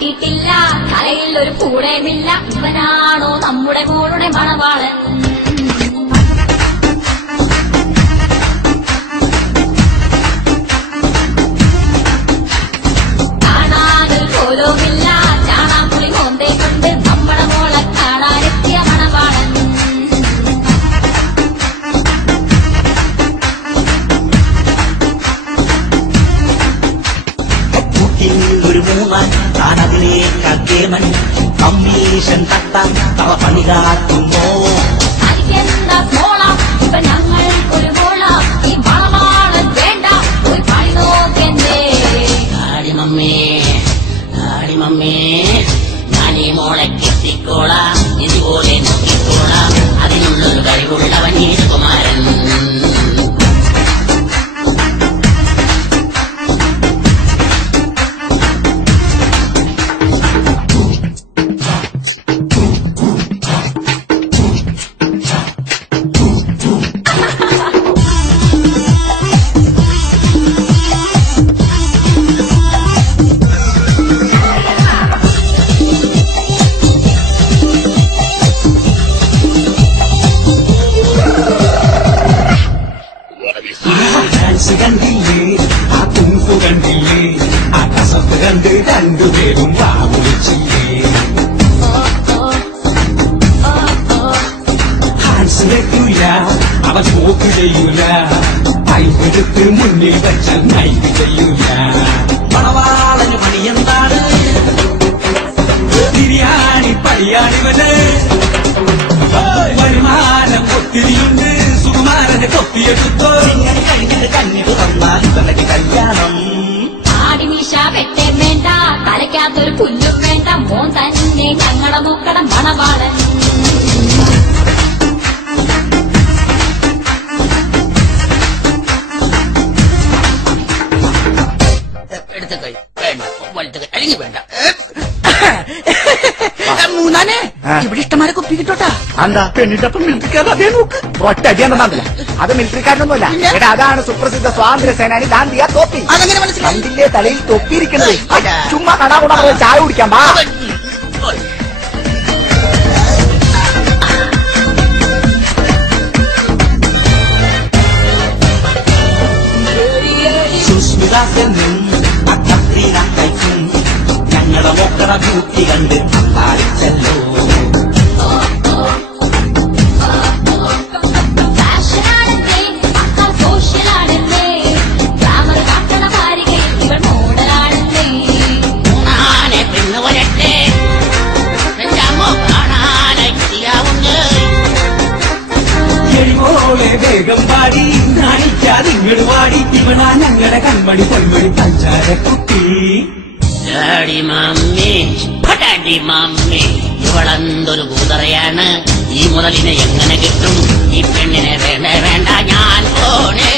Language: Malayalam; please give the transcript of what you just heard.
കെട്ടിയിട്ടില്ല, തലയിൽ ഒരു കൂടെയുമില്ല. ഇവനാണോ നമ്മുടെ മോളുടെ മണവാളൻ? കാണാനൊരു പോലുമില്ല, ചാണാപ്പുളി മോന്തേ കൊണ്ട് നമ്മുടെ മോളെ കാണാനെത്തിയ മണവാളൻ. ഒരു മൂന്നാൻ താനതിനേക്കാൾ കേമൻ കമ്മീഷൻ തട്ടാൻ തവ പണി കാത്തുമ്പോ ഇപ്പൊ ഞങ്ങൾക്കൊരു മോള, ഈ മണവാളൻ വേണ്ട, ഒരു പണി നോക്കണ്ടേ? മമ്മേ ഞാനീ മോളെ കെട്ടിക്കോളാം, ഇതുപോലെ നോക്കിക്കോളാം, അതിനുള്ളൊരു കഴിവുള്ളവൻ ഈ കുമാരൻ. കണ്ടില്ലേ ആ കുമ്പു കണ്ടില്ലേ ആ കസത്ത് കണ്ട് രണ്ടുപേരും വാവിളിച്ചില്ലേ ഹാൻസ് വെക്കൂല അവൻ പോക്ക് ചെയ്യൂല കൈവെടുത്ത് മുന്നിൽ വെച്ചാൽ നൈക്ക് ചെയ്യൂല മണവാളന് പണിയെന്താണ് ബിരിയാണി പണിയാണിവന് വരുമാനം ഒത്തിരിയുണ്ട് സുകുമാരന്റെ കൊത്തിയെടുത്തോ ഇങ്ങനെ കഴിഞ്ഞിട്ട് കണ്ണിട്ട് തന്നാൽ ഇവരുടെ കല്യാണം. ആടിമീശ വെട്ടേം വേണ്ട, തലയ്ക്കകത്തൊരു പുല്ലും വേണ്ട, മോൻ തന്നെ ഞങ്ങളുടെ നോക്കണം മണവാളൻ. എടുത്തുകൈ വേണ്ട, വലുത്തുകൈ അല്ലെങ്കിൽ വേണ്ട. മൂന്നാനെ ഇവിടെ ഇഷ്ടമാരെ കുപ്പി കിട്ടോട്ടാ. എന്താ പെണ്ണിട്ടപ്പം മിലിറ്ററിക്കാരൻ അതേ നോക്ക് ഒറ്റ അടിയാണെന്നല്ല. അത് മിലിറ്ററിക്കാരനൊന്നുമല്ല, എടാ അതാണ് സുപ്രസിദ്ധ സ്വാതന്ത്ര്യ സേനാനി ദാന്തിയ തൊപ്പി. അതെങ്ങനെ മനസ്സിലായി? കണ്ടില്ലേ തലയിൽ തൊപ്പിയിരിക്കുന്നത്? ചുമ്മാ കടാകുണ ചായ കുടിക്കാൻ പാ. സുസ്മിതാസെന്നും അക്കത്തിനക്കൈക്കും ഞങ്ങളുടെ മോക്കറ ബ്യൂട്ടി കണ്ട് പാടിച്ചല്ലോ. ഫാഷനാണെന്നേ, അക്കാൾ സോഷ്യലാണെന്നേ, ഗ്ലാമർ കാട്ടണ ഭാര്യകൾ ഇവൾ മോഡലാണെന്നേ. മൂന്നാനെ പെണ്ണ് വരട്ടെ, പെണ്ണാമോ കാണാനായി ചെയ്യാവുന്ന എഴിപോലെ വേഗം പാടി നാണിക്കാതിങ്ങട് വാടി ഇവനാ ഞങ്ങളുടെ കൺമണി പൊന്മണി പഞ്ചാര കുട്ടി. മമ്മി ഇവളെന്തൊരു കൂതറയാണ്, ഈ മുതലിനെ എങ്ങനെ കിട്ടും? ഈ പെണ്ണിനെ വേണ്ട വേണ്ട ഞാൻ പോണേ.